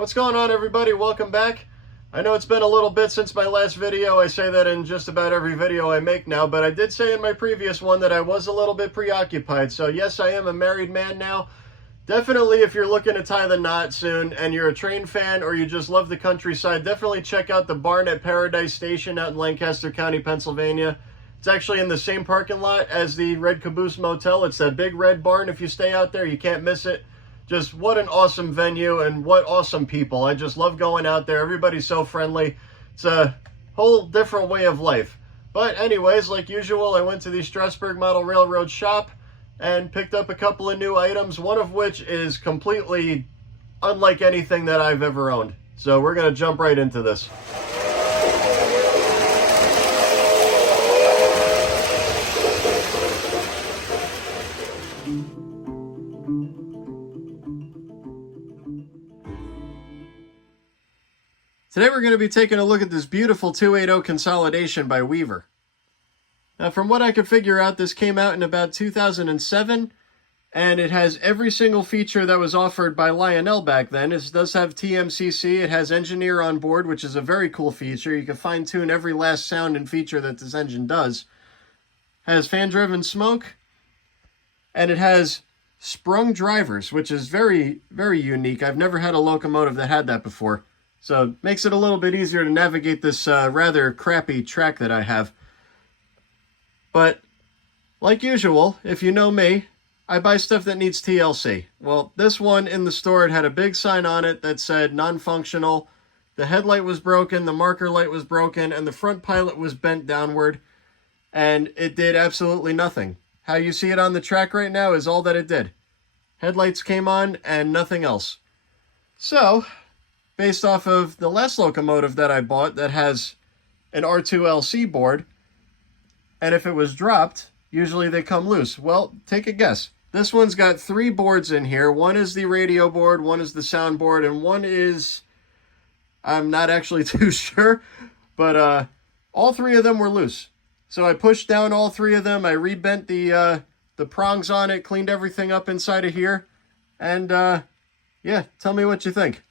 What's going on, everybody? Welcome back. I know it's been a little bit since my last video. I say that in just about every video I make now, but I did say in my previous one that I was a little bit preoccupied. So yes, I am a married man now. Definitely, if you're looking to tie the knot soon and you're a train fan or you just love the countryside, definitely check out the Barn at Paradise Station out in Lancaster County, Pennsylvania. It's actually in the same parking lot as the Red Caboose Motel. It's that big red barn. If you stay out there, you can't miss it. Just what an awesome venue and what awesome people. I just love going out there. Everybody's so friendly. It's a whole different way of life. But anyways, like usual, I went to the Strasburg Model Railroad shop and picked up a couple of new items, one of which is completely unlike anything that I've ever owned. So we're going to jump right into this. Today we're going to be taking a look at this beautiful 280 consolidation by Weaver. Now, from what I could figure out, this came out in about 2007, and it has every single feature that was offered by Lionel back then. It does have TMCC, it has engineer on board, which is a very cool feature. You can fine-tune every last sound and feature that this engine does. It has fan-driven smoke, and it has sprung drivers, which is very, very unique. I've never had a locomotive that had that before. So it makes it a little bit easier to navigate this rather crappy track that I have. But like usual, if you know me, I buy stuff that needs TLC. Well, this one in the store, it had a big sign on it that said non-functional. The headlight was broken, the marker light was broken, and the front pilot was bent downward. And it did absolutely nothing. How you see it on the track right now is all that it did. Headlights came on and nothing else. So, based off of the last locomotive that I bought that has an R2LC board, and if it was dropped, usually they come loose. Well, take a guess. This one's got 3 boards in here. One is the radio board, one is the sound board, and one is, I'm not actually too sure, but all 3 of them were loose. So I pushed down all 3 of them, I rebent the prongs on it, cleaned everything up inside of here, and yeah, tell me what you think.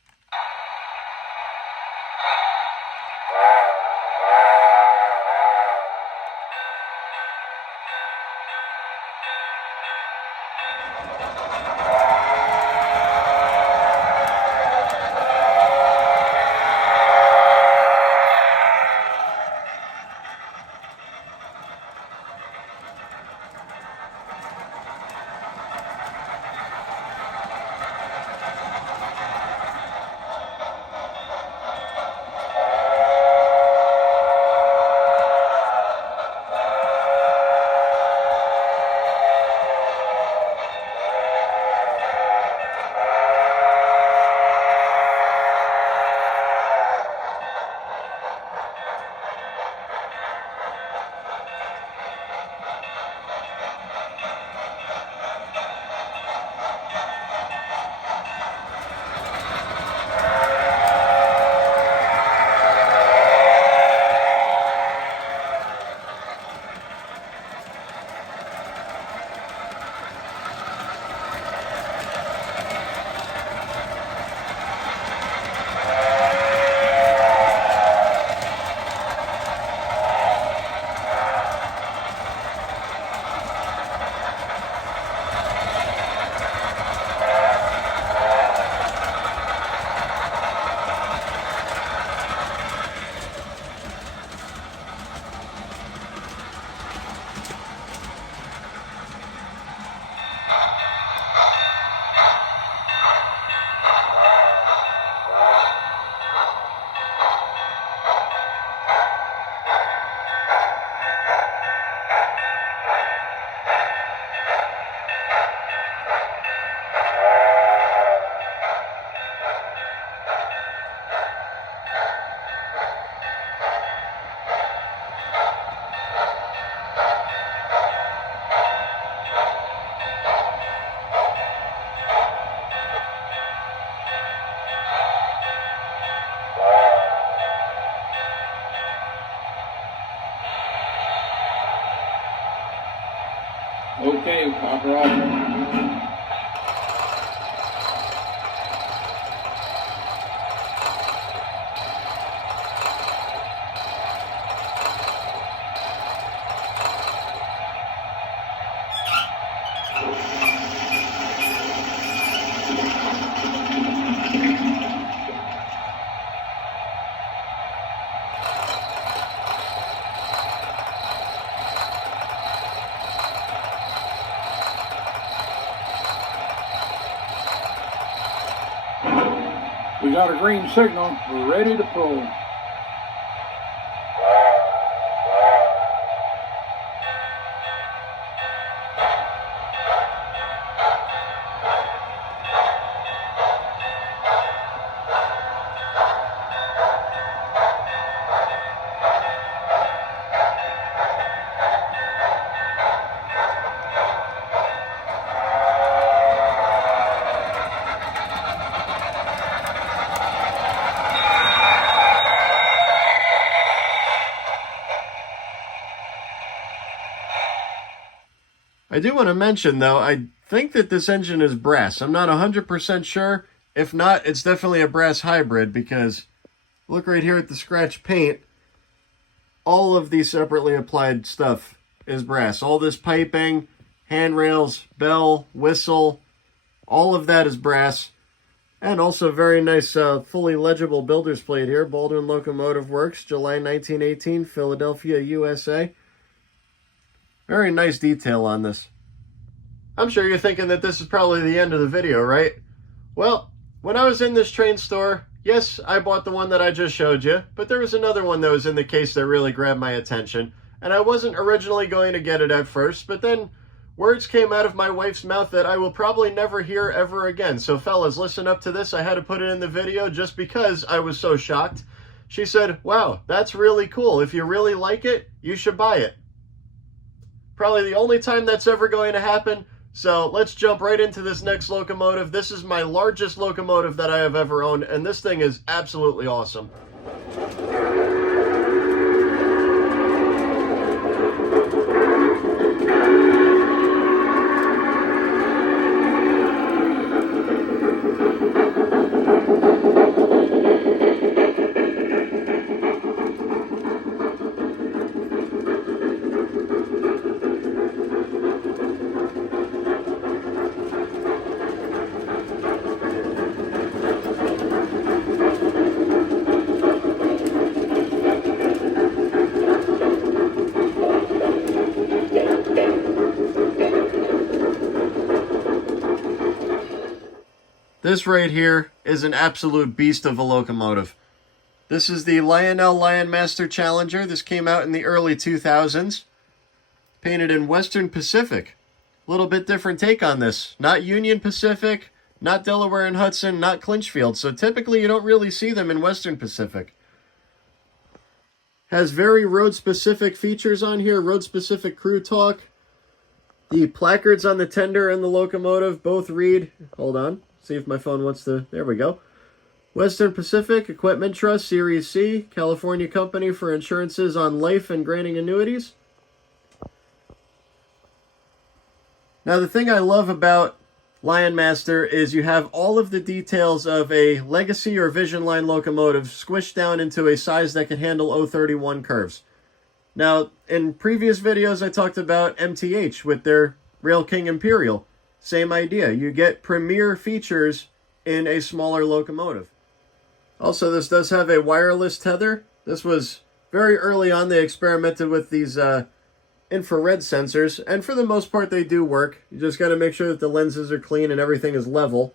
Okay, popper off. We got a green signal. We're ready to pull. I do want to mention, though, I think that this engine is brass. I'm not 100% sure. If not, it's definitely a brass hybrid, because look right here at the scratch paint. All of the separately applied stuff is brass. All this piping, handrails, bell, whistle, all of that is brass. And also very nice, fully legible builder's plate here. Baldwin Locomotive Works, July 1918, Philadelphia, USA. Very nice detail on this. I'm sure you're thinking that this is probably the end of the video, right? Well, when I was in this train store, yes, I bought the one that I just showed you, but there was another one that was in the case that really grabbed my attention. And I wasn't originally going to get it at first, but then words came out of my wife's mouth that I will probably never hear ever again. So fellas, listen up to this. I had to put it in the video just because I was so shocked. She said, "Wow, that's really cool. If you really like it, you should buy it." Probably the only time that's ever going to happen. So let's jump right into this next locomotive. This is my largest locomotive that I have ever owned, and this thing is absolutely awesome. This right here is an absolute beast of a locomotive. This is the Lionel Lionmaster Challenger. This came out in the early 2000s. Painted in Western Pacific. A little bit different take on this. Not Union Pacific, not Delaware and Hudson, not Clinchfield. So typically you don't really see them in Western Pacific. Has very road-specific features on here. Road-specific crew talk. The placards on the tender and the locomotive both read, hold on, see if my phone wants to, there we go. Western Pacific Equipment Trust, Series C, California Company for Insurances on Life and Granting Annuities. Now the thing I love about Lionmaster is you have all of the details of a legacy or Vision Line locomotive squished down into a size that can handle 031 curves. Now, in previous videos, I talked about MTH with their Rail King Imperial. Same idea. You get premier features in a smaller locomotive. Also, this does have a wireless tether. This was very early on. They experimented with these infrared sensors, and for the most part, they do work. You just got to make sure that the lenses are clean and everything is level.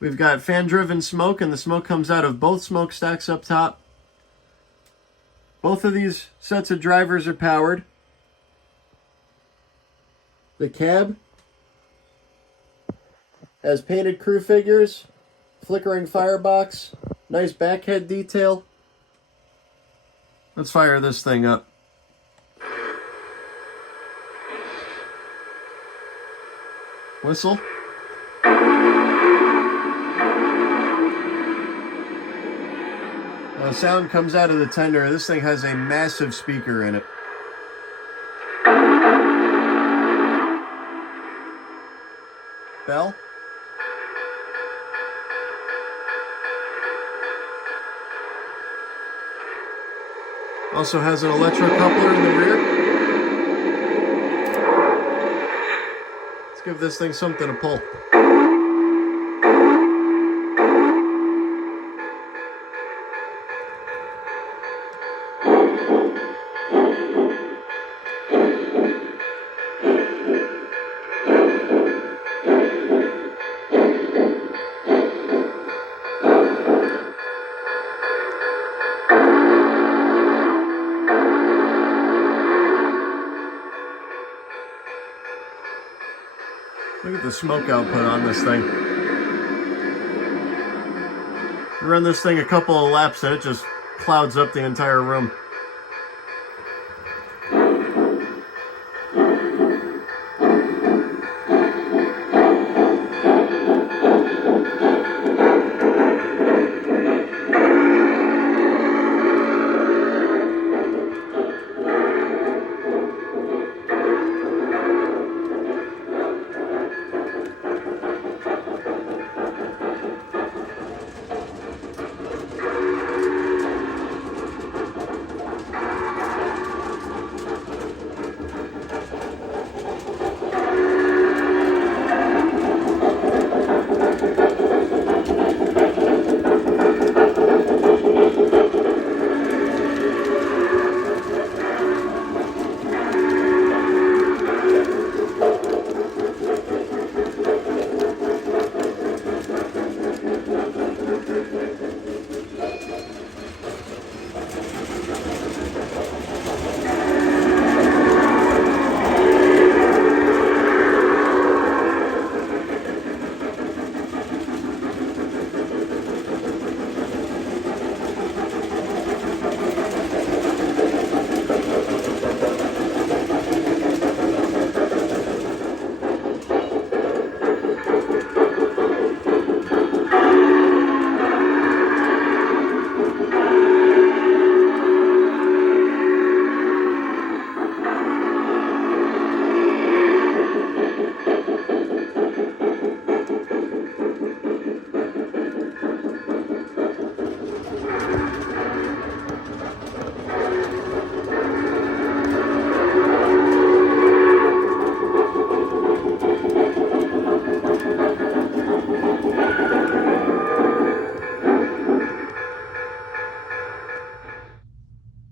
We've got fan-driven smoke, and the smoke comes out of both smokestacks up top. Both of these sets of drivers are powered. The cab has painted crew figures, flickering firebox, nice backhead detail. Let's fire this thing up. Whistle. Sound comes out of the tender. This thing has a massive speaker in it. Bell. Also has an electrocoupler in the rear. Let's give this thing something to pull. the smoke output on this thing. Run this thing a couple of laps and it just clouds up the entire room.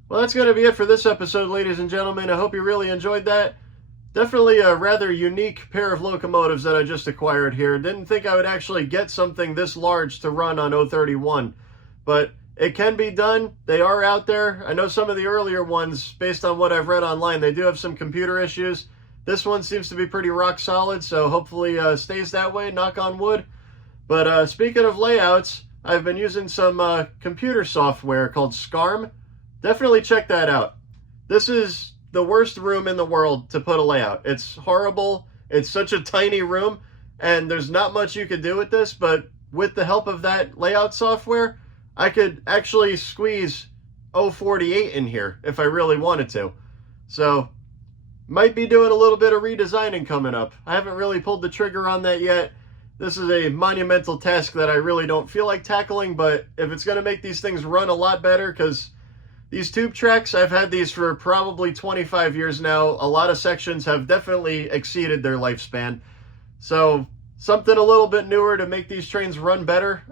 Well, that's going to be it for this episode, ladies and gentlemen. I hope you really enjoyed that. Definitely a rather unique pair of locomotives that I just acquired here. Didn't think I would actually get something this large to run on 031, but it can be done. They are out there. I know some of the earlier ones, based on what I've read online, they do have some computer issues. This one seems to be pretty rock solid, so hopefully stays that way, knock on wood. But speaking of layouts, I've been using some computer software called SCARM. Definitely check that out. This is the worst room in the world to put a layout. It's horrible. It's such a tiny room, and there's not much you could do with this, but with the help of that layout software, I could actually squeeze 048 in here if I really wanted to. So, might be doing a little bit of redesigning coming up. I haven't really pulled the trigger on that yet. This is a monumental task that I really don't feel like tackling, but if it's going to make these things run a lot better, because these tube tracks, I've had these for probably 25 years now. A lot of sections have definitely exceeded their lifespan. So something a little bit newer to make these trains run better,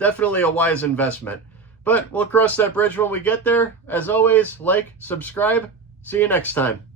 definitely a wise investment. But we'll cross that bridge when we get there. As always, like, subscribe. See you next time.